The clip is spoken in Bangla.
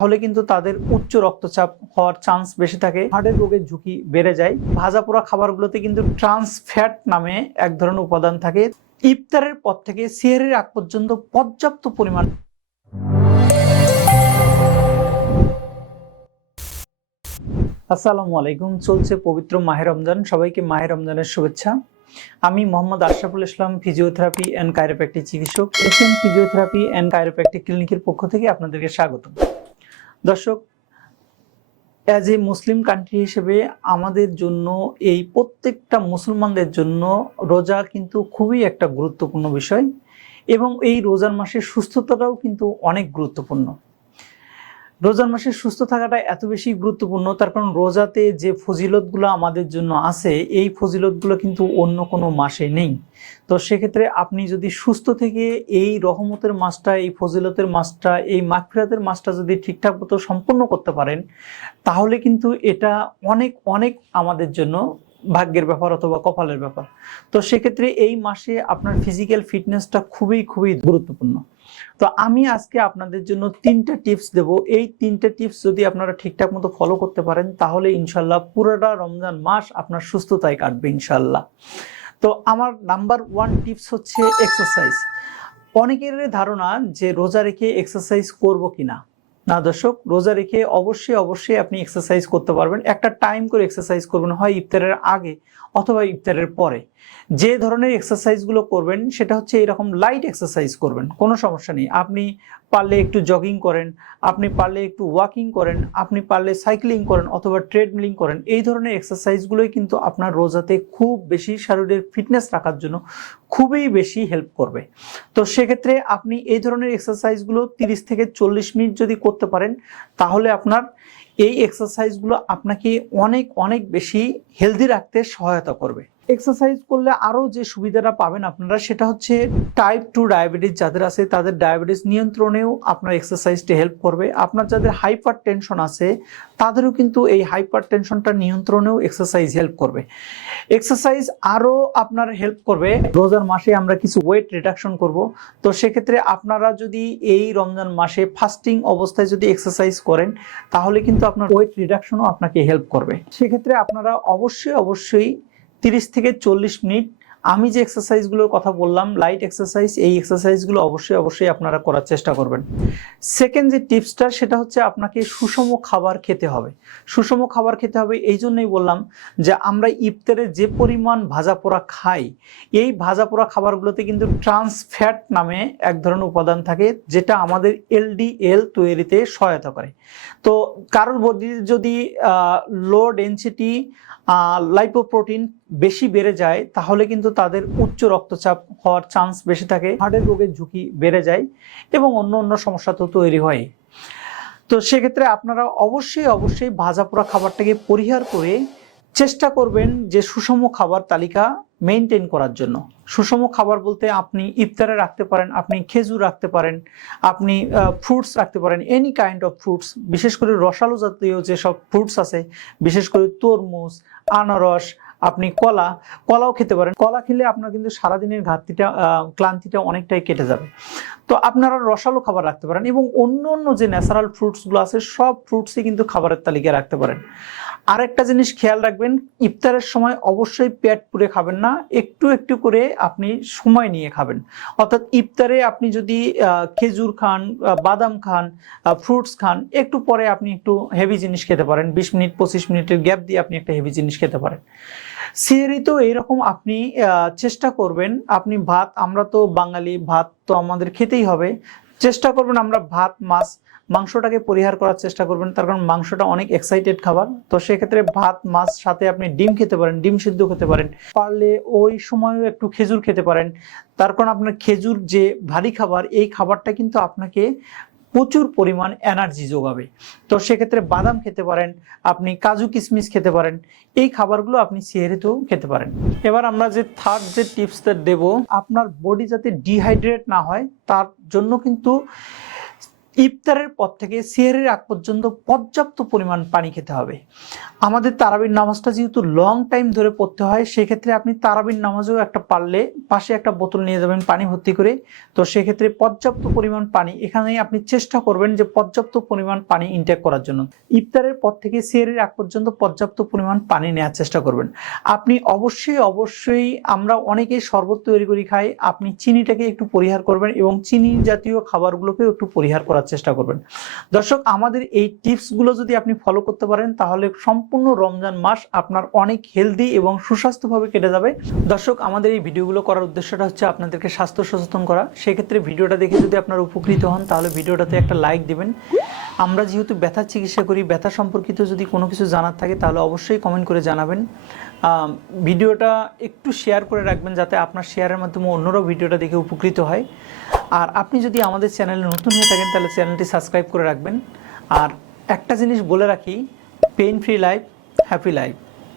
তাহলে কিন্তু তাদের উচ্চ রক্তচাপ হওয়ার চান্স বেশি থাকে, হার্টের রোগের ঝুঁকি বেড়ে যায়। ভাজা পোড়া খাবারগুলোতে কিন্তু ট্রান্স ফ্যাট নামে এক ধরনের উপাদান থাকে। ইফতারের পর থেকে সেহরির আগ পর্যন্ত পর্যাপ্ত পরিমাণ। আসসালামু আলাইকুম। চলছে পবিত্র মাহে রমজান, সবাইকে মাহে রমজানের শুভেচ্ছা। আমি Mohammad Ashraful, physiotherapy and chiropractic চিকিৎসক, ফিজিওথেরাপি অ্যান্ড কাইরোপ্র্যাকটিক ক্লিনিকের পক্ষ থেকে আপনাদেরকে স্বাগত। দর্শক, অ্যাজ এ মুসলিম কান্ট্রি হিসেবে আমাদের জন্য, এই প্রত্যেকটা মুসলমানদের জন্য রোজা কিন্তু খুবই একটা গুরুত্বপূর্ণ বিষয়, এবং এই রোজার মাসের সুস্থতাটাও কিন্তু অনেক গুরুত্বপূর্ণ। রোজার মাসে সুস্থ থাকাটা এত বেশি গুরুত্বপূর্ণ, তার কারণ রোজাতে যে ফজিলতগুলো আমাদের জন্য আছে, এই ফজিলতগুলো কিন্তু অন্য কোনো মাসে নেই। তো সেক্ষেত্রে আপনি যদি সুস্থ থেকে এই রহমতের মাসটা, এই ফজিলতের মাসটা, এই মাগফিরাতের মাসটা যদি ঠিকঠাক মতো সম্পন্ন করতে পারেন, তাহলে কিন্তু এটা অনেক অনেক আমাদের জন্য ভাগ্যের ব্যাপার অথবা কপালের ব্যাপার। তো সেক্ষেত্রে এই মাসে আপনার ফিজিক্যাল ফিটনেসটা খুবই খুবই গুরুত্বপূর্ণ। তো আমি আজকে আপনাদের জন্য 3টা টিপস দেব। এই 3টা টিপস যদি আপনারা ঠিকঠাক মতো ফলো করতে পারেন, তাহলে ইনশাল্লাহ পুরোটা রমজান মাস আপনার সুস্থতায় কাটবে ইনশাল্লাহ। তো আমার নাম্বার 1 টিপস হচ্ছে এক্সারসাইজ। অনেকের ধারণা যে রোজা রেখে এক্সারসাইজ করব কিনা। না দর্শক, রোজা রেখে অবশ্যই আপনি এক্সারসাইজ করতে পারবেন। একটা টাইম করে এক্সারসাইজ করবেন, হয় ইফতারের আগে অথবা ইফতারের পরে। যে ধরনের এক্সারসাইজগুলো করবেন সেটা হচ্ছে এরকম লাইট এক্সারসাইজ করবেন, কোনো সমস্যা নেই। আপনি পারলে একটু জগিং করেন, আপনি পারলে একটু ওয়াকিং করেন, আপনি পারলে সাইক্লিং করেন অথবা ট্রেডমিলিং করেন। এই ধরনের এক্সারসাইজগুলোই কিন্তু আপনার রোজাতে খুব বেশি শারীরিক ফিটনেস রাখার জন্য খুবই বেশি হেল্প করবে। তো সেক্ষেত্রে আপনি এই ধরনের এক্সারসাইজগুলো 30 থেকে 40 মিনিট যদি করতে পারেন, তাহলে আপনার এই এক্সারসাইজগুলো আপনাকে অনেক অনেক বেশি হেলদি রাখতে সহায়তা করবে। এক্সারসাইজ করলে আরও যে সুবিধাটা পাবেন আপনারা, সেটা হচ্ছে টাইপ 2 ডায়াবেটিস যাদের আছে, তাদের ডায়াবেটিস নিয়ন্ত্রণেও আপনার এক্সারসাইজটি হেল্প করবে। আপনার যাদের হাইপার টেনশন আছে, তাদেরও কিন্তু এই হাইপার টেনশনটা নিয়ন্ত্রণেও এক্সারসাইজ হেল্প করবে। এক্সারসাইজ আরও আপনার হেল্প করবে। রোজার মাসে আমরা কিছু ওয়েট রিডাকশন করব। তো সেক্ষেত্রে আপনারা যদি এই রমজান মাসে ফাস্টিং অবস্থায় যদি এক্সারসাইজ করেন, তাহলে কিন্তু আপনার ওয়েট রিডাকশনও আপনাকে হেল্প করবে। সেক্ষেত্রে আপনারা অবশ্যই 30 থেকে 40 মিনিট আমি যে এক্সারসাইজগুলোর কথা বললাম, লাইট এক্সারসাইজ, এই এক্সারসাইজগুলো অবশ্যই আপনারা করার চেষ্টা করবেন। সেকেন্ড যে টিপসটা, সেটা হচ্ছে আপনাকে সুষম খাবার খেতে হবে। সুষম খাবার খেতে হবে এই জন্যই বললাম যে আমরা ইফতারে যে পরিমাণ ভাজা পোড়া খাই, এই ভাজা পোড়া খাবারগুলোতে কিন্তু ট্রান্স ফ্যাট নামে এক ধরনের উপাদান থাকে, যেটা আমাদের এলডিএল তৈরিতে সহায়তা করে। তো কারোর বডির যদি লো ডেনসিটি লাইপোপ্রোটিন বেশি বেড়ে যায়, তাহলে কিন্তু তাদের উচ্চ রক্তচাপ হওয়ার চান্স বেশি থাকে, হার্টের রোগের ঝুঁকি বেড়ে যায়, এবং অন্য সমস্যা তো তৈরি হয়। তো সেক্ষেত্রে আপনারা অবশ্যই ভাজা পোড়া খাবারটাকে পরিহার করে চেষ্টা করবেন যে সুষম খাবার তালিকা মেনটেন করার জন্য। সুষম খাবার বলতে আপনি ইফতারে রাখতে পারেন, আপনি খেজুর রাখতে পারেন, আপনি ফ্রুটস রাখতে পারেন, এনি কাইন্ড অফ ফ্রুটস। বিশেষ করে রসালো জাতীয় যেসব ফ্রুটস আছে, বিশেষ করে তরমুজ, আনারস, আপনি কলাও খেতে পারেন। কলা খেলে আপনার কিন্তু সারাদিনের ক্লান্তিটা অনেকটাই কেটে যাবে। তো আপনারা রসালো খাবার রাখতে পারেন, এবং অন্য যে ন্যাচারাল ফ্রুটসগুলো আছে, সব ফ্রুটসই কিন্তু খাবারের তালিকায় রাখতে পারেন। আরেকটা জিনিস খেয়াল রাখবেন, ইফতারের সময় অবশ্যই পেট পুরে খাবেন না, একটু করে আপনি সময় নিয়ে খাবেন। অর্থাৎ ইফতারে আপনি যদি খেজুর খান, বাদাম খান, ফ্রুটস খান, একটু পরে আপনি একটু হেভি জিনিস খেতে পারেন। 20 মিনিট 25 মিনিটের গ্যাপ দিয়ে আপনি একটা হেভি জিনিস খেতে পারেন। সেহরিতেও এইরকম আপনি চেষ্টা করবেন, আপনি ভাত, আমরা তো বাঙালি, ভাত তো আমাদের খেতেই হবে। চেষ্টা করবেন আমরা ভাত, মাংসটাকে পরিহার করার চেষ্টা করবেন, তার কারণ মাংসটা অনেক এক্সাইটেড খাবার। তো সেক্ষেত্রে ভাত, মাছ সাথে আপনি ডিম খেতে পারেন, ডিম সিদ্ধ খেতে পারেন, পারলে ওই সময়ও একটু খেজুর খেতে পারেন। তার কারণ আপনার খেজুর যে ভারী খাবার, এই খাবারটা কিন্তু আপনাকে প্রচুর পরিমাণ এনার্জি যোগাবে। তো সেক্ষেত্রে বাদাম খেতে পারেন, আপনি কাজু কিশমিশ খেতে পারেন, এই খাবারগুলো আপনি সেহরিতেও খেতে পারেন। এবার আমরা যে থার্ড যে টিপসটা দেব, আপনার বডি যাতে ডিহাইড্রেট না হয়, তার জন্য কিন্তু ইফতারের পর থেকে সেহরির আগ পর্যন্ত পর্যাপ্ত পরিমাণ পানি খেতে হবে। আমাদের তারাবির নামাজটা যেহেতু লং টাইম ধরে পড়তে হয়, সেক্ষেত্রে আপনি তারাবির নামাজেও একটা পারলে পাশে একটা বোতল নিয়ে যাবেন পানি ভর্তি করে। তো সেক্ষেত্রে পর্যাপ্ত পরিমাণ পানি, এখানেই আপনি চেষ্টা করবেন যে পর্যাপ্ত পরিমাণ পানি ইনটেক করার জন্য। ইফতারের পর থেকে সেহরির আগ পর্যন্ত পর্যাপ্ত পরিমাণ পানি নেওয়ার চেষ্টা করবেন। আপনি অবশ্যই আমরা অনেকেই শরবত তৈরি করে খাই, আপনি চিনিটাকে একটু পরিহার করবেন এবং চিনি জাতীয় খাবারগুলোকে একটু পরিহার করার চেষ্টা করবেন। দর্শক, আমাদের এই টিপসগুলো যদি আপনি ফলো করতে পারেন তাহলে সম্পূর্ণ রমজান মাস আপনার অনেক হেলদি এবং সুস্বাস্থ্যভাবে কেটে যাবে। দর্শক, আমাদের এই ভিডিওগুলো করার উদ্দেশ্যটা হচ্ছে আপনাদেরকে স্বাস্থ্য সচেতন করা। সেক্ষেত্রে ভিডিওটা দেখে যদি আপনারা উপকৃত হন তাহলে ভিডিওটাতে একটা লাইক দিবেন। আমরা যেহেতু ব্যথার চিকিৎসা করি, ব্যথা সম্পর্কিত যদি কোনো কিছু জানার থাকে তাহলে অবশ্যই কমেন্ট করে জানাবেন। ভিডিওটা একটু শেয়ার করে রাখবেন যাতে আপনার শেয়ারের মাধ্যমে অন্যরাও ভিডিওটা দেখে উপকৃত হয়। আর আপনি যদি আমাদের চ্যানেলে নতুন হয়ে থাকেন তাহলে চ্যানেলটি সাবস্ক্রাইব করে রাখবেন। আর একটা জিনিস বলে রাখি, pain free life, happy life.